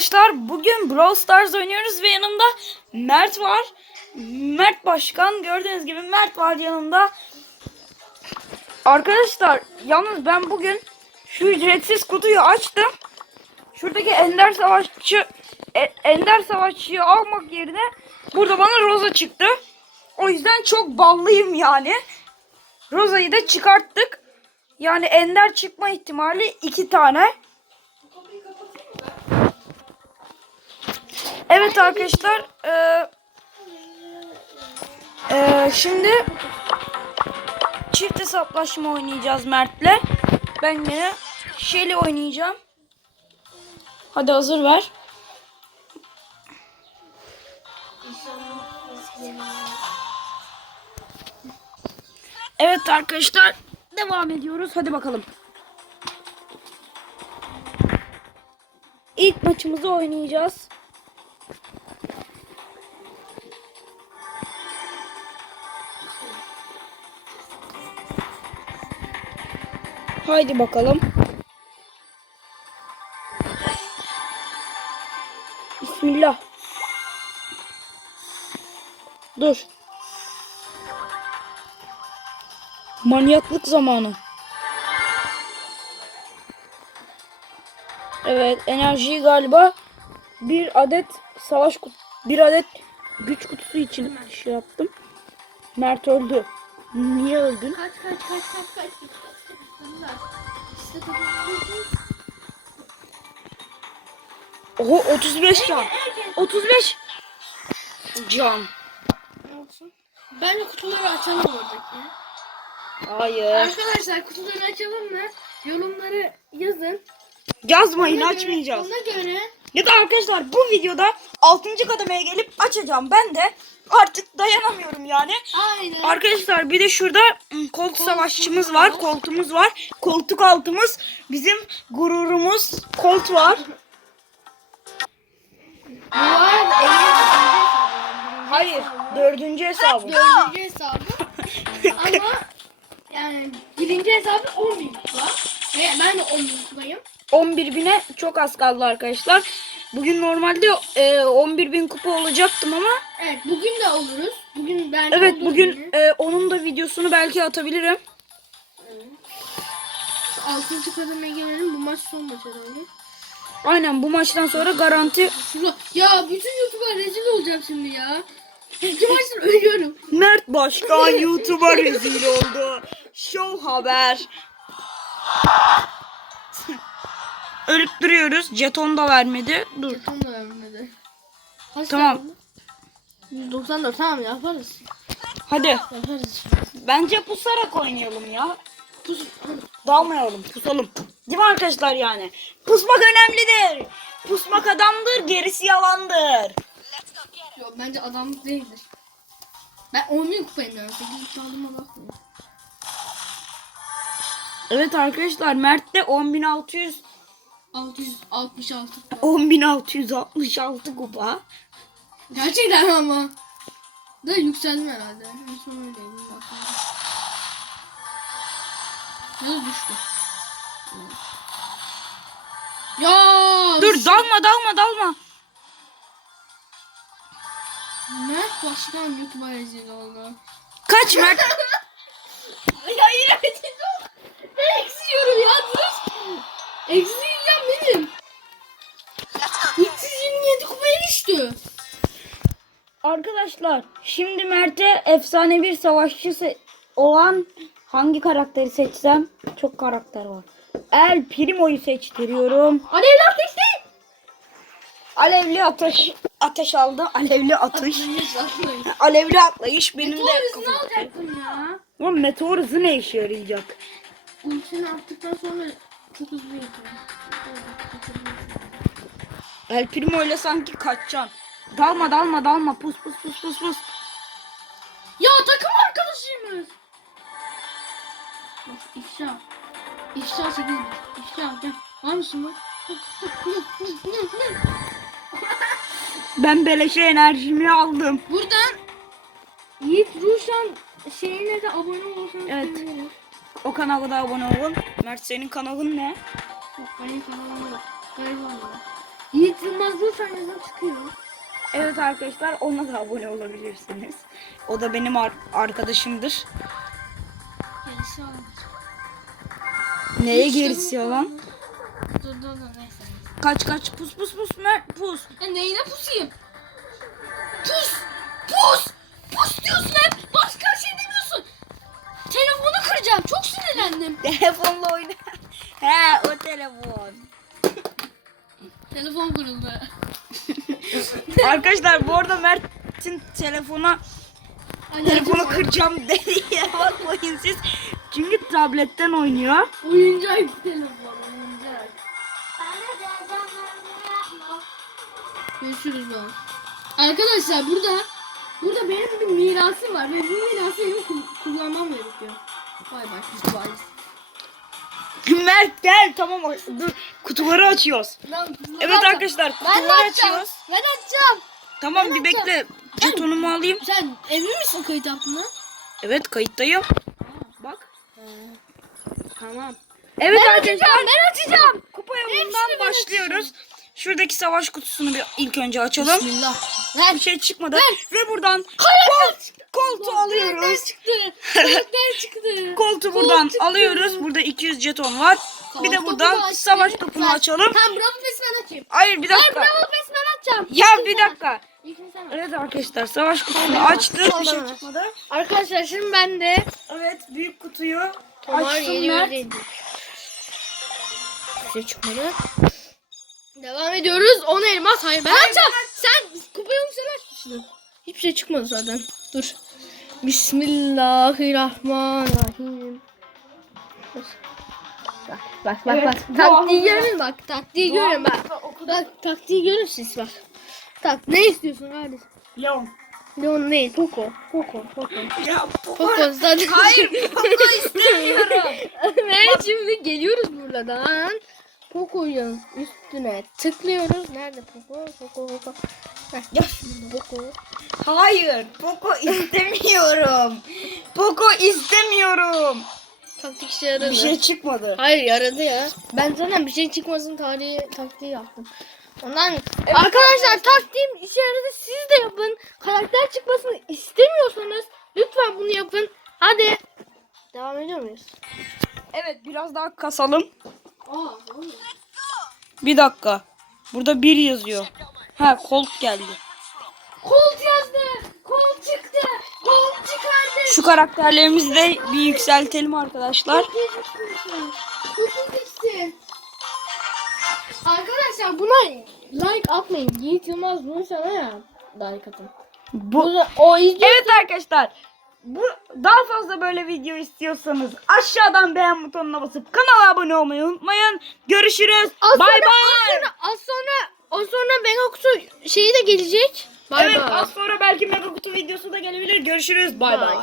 Arkadaşlar bugün Brawl Stars oynuyoruz ve yanımda Mert var. Mert Başkan gördüğünüz gibi Mert var yanımda. Arkadaşlar yalnız ben bugün şu ücretsiz kutuyu açtım. Şuradaki Ender Savaşçı E- Ender Savaşçı'yı almak yerine burada bana Rosa çıktı. O yüzden çok ballıyım yani. Rosa'yı da çıkarttık. Yani Ender çıkma ihtimali iki tane. Evet arkadaşlar. eee, eee, şimdi çift hesaplaşma oynayacağız Mert'le. Ben yine Shelly oynayacağım. Hadi hazır ver. Evet arkadaşlar devam ediyoruz. Hadi bakalım. İlk maçımızı oynayacağız. Haydi bakalım. Bismillah. Dur. Manyaklık zamanı. Evet, enerjiyi galiba bir adet savaş kut bir adet güç kutusu için şey yaptım. Mert öldü. Niye öldün? Kaç kaç kaç kaç kaç. Oho 35 can. 35 can. Bence kutuları açalım oradaki. Hayır. Arkadaşlar kutuları açalım mı? Yorumları yazın. Yazmayın Ona göre- açmayacağız. Ona göre Ya da arkadaşlar bu videoda 6. kademeye gelip açacağım. Ben de artık dayanamıyorum yani. aynen. Arkadaşlar bir de şurada ım, kolt savaşçımız var. Koltumuz var. Koltuk altımız bizim gururumuz. Kolt var. Arada Hayır. Dördüncü hesabım. dördüncü hesabı. Ama yani birinci hesabı 10 bin. Ve ben de 10 bin kutudayım. 11 bine çok az kaldı arkadaşlar. Bugün normalde e, 11 bin kupa olacaktım ama Evet bugün de oluruz. Bugün belki evet olur bugün yine. e, onun da videosunu belki atabilirim. Altıncı kademeye gelelim. Bu maç son maç herhalde. Aynen bu maçtan sonra garanti Şurada. Ya bütün YouTube'a rezil olacağım şimdi ya. İki maçtır ölüyorum. Mert Başkan YouTube'a rezil oldu. Show haber. Ölüp duruyoruz. Jeton da vermedi. Dur. Jeton da vermedi. Kaç Tamam. tane oldu? 194 tamam yaparız. Hadi. Yaparız. Bence pusarak oynayalım ya. Pus Dalmayalım. Pusalım. Değil mi arkadaşlar yani? Pusmak önemlidir. Pusmak adamdır. Gerisi yalandır. Yok bence adamlık değildir. Ben 10 bin kupayım yani. 8 kupa aldığıma bakmıyorum. Evet arkadaşlar Mert de 10.600 666 kupa. 10.666 kupa. Gerçekten ama. Da yükseldim herhalde. En son. Ya da düştü. Ya Dur dalma dalma dalma. Mert Başkan YouTube'a rezil oldu. Kaç Mert. ya yine rezil oldu. Ben eksiyorum ya dur. Eksi Arkadaşlar şimdi Mert'e efsane bir savaşçı olan hangi karakteri seçsem? Çok karakter var. El Primo'yu seçtiriyorum. Alevli ateşte. Alevli ateş ateş aldı. Alevli atış. Atlayış atlayış. Alevli atlayış benim Meteor de. hızını alacaktım ya. Ama meteor hızı ne işe yarayacak? Ultisini attıktan sonra çok hızlı yapıyor. El Primo ile sanki kaçacaksın. Dalma dalma dalma pus pus pus pus pus. Ya takım arkadaşıymış. Bak ifşa. İfşa 8 İfşa gel. Var mısın lan? Ben beleşe enerjimi aldım. Buradan Yiğit Ruşan şeyine de abone olursanız Evet. sevinirim. O kanala da abone olun. Mert senin kanalın ne? Yok benim kanalımda da. Galiba. Yiğit Yılmaz Bursa yazın çıkıyor. Evet arkadaşlar ona da abone olabilirsiniz. O da benim ar- arkadaşımdır. Gerisi olmaz. Neye gerisi yalan? Dur dur dur neyse. Kaç kaç pus pus pus Mert pus. Ya neyine pusayım? Pus! Pus! Pus diyorsun hep. Başka şey demiyorsun. Telefonu kıracağım. Çok sinirlendim. Telefonla oyna. He o telefon. Telefon kırıldı. Arkadaşlar bu arada Mert'in telefona telefonu kıracağım dediğine bakmayın siz. Çünkü tabletten oynuyor. Oyuncak telefon. Oyuncak. Görüşürüz lan. Arkadaşlar burada burada benim bir mirasım var ve bu mirası benim kul- kullanmam gerekiyor. Bay bay. Bay. Mert gel tamam dur kutuları açıyoruz. Evet arkadaşlar kutuları açıyoruz. Ben açacağım. Tamam Ben bir açacağım. bekle. Jetonumu alayım. Sen emin misin kayıt yaptığına? Evet kayıttayım. Bak. Tamam. Evet Ben arkadaşlar açacağım. Ben açacağım. kupa yolundan ben başlıyoruz. Şuradaki savaş kutusunu bir ilk önce açalım. Bismillah. Ver. Bir şey çıkmadı. Ve buradan çıktı. koltuğu alıyoruz. çıktı. Karakter çıktı. Koltuğu buradan çıktı. alıyoruz. Burada 200 jeton var. Bir de buradan da savaş topunu açalım. Tamam Bravo Pass'i ben açayım. Hayır bir Hayır dakika. Bravo Pass'i ben açacağım. Ya İlkini bir sen aç. dakika. İlkini sen aç. Evet arkadaşlar savaş kutusunu açtık. Bir şey çıkmadı. Arkadaşlar şimdi ben de Evet büyük kutuyu Tomar açtım Mert. Bir şey çıkmadı. Devam ediyoruz. 10 elmas. Hayır ben açacağım. Sen kupayı sen açmışsın. Hiçbir şey çıkmadı zaten. Dur. Bismillahirrahmanirrahim. Bak bak bak Evet, bak. Taktiği görün bak. Taktiği görün bak. Bak taktiği görün siz bak. Tak ne istiyorsun kardeşim? Leon. Leon değil. Poco. Poco. Poco. Ya bu Poco zaten. Hayır Poco istemiyorum. Ve şimdi geliyoruz buradan. Poco'nun üstüne tıklıyoruz. Nerede Poco? Poco, Poco. Heh, Ya Poco. Hayır Poco istemiyorum. Poco istemiyorum. Taktik işe yaradı. Bir şey çıkmadı. Hayır yaradı ya. Ben zaten bir şey çıkmasın tarihi taktiği yaptım. Ondan arkadaşlar taktiğim işe yaradı. Siz de yapın. Karakter çıkmasını istemiyorsanız lütfen bunu yapın. Hadi. Devam ediyor muyuz? Evet biraz daha kasalım. Aa. Bir dakika. Burada bir yazıyor. Ha Colt geldi. Colt yazdı. Colt çıktı. Karakterlerimizi de bir yükseltelim arkadaşlar. Arkadaşlar buna like atmayın. Yiğit Yılmaz bunu sana ya. Like atın. Bu Bunu, o. Evet arkadaşlar. Bu daha fazla böyle video istiyorsanız aşağıdan beğen butonuna basıp kanala abone olmayı unutmayın. Görüşürüz. Az Bay sonra- bay. Az sonra, az sonra, az sonra Mega Kutu şeyi de gelecek. Bay Evet bay. az sonra belki mega kutu videosu da gelebilir. Görüşürüz. Bay Bay. bay.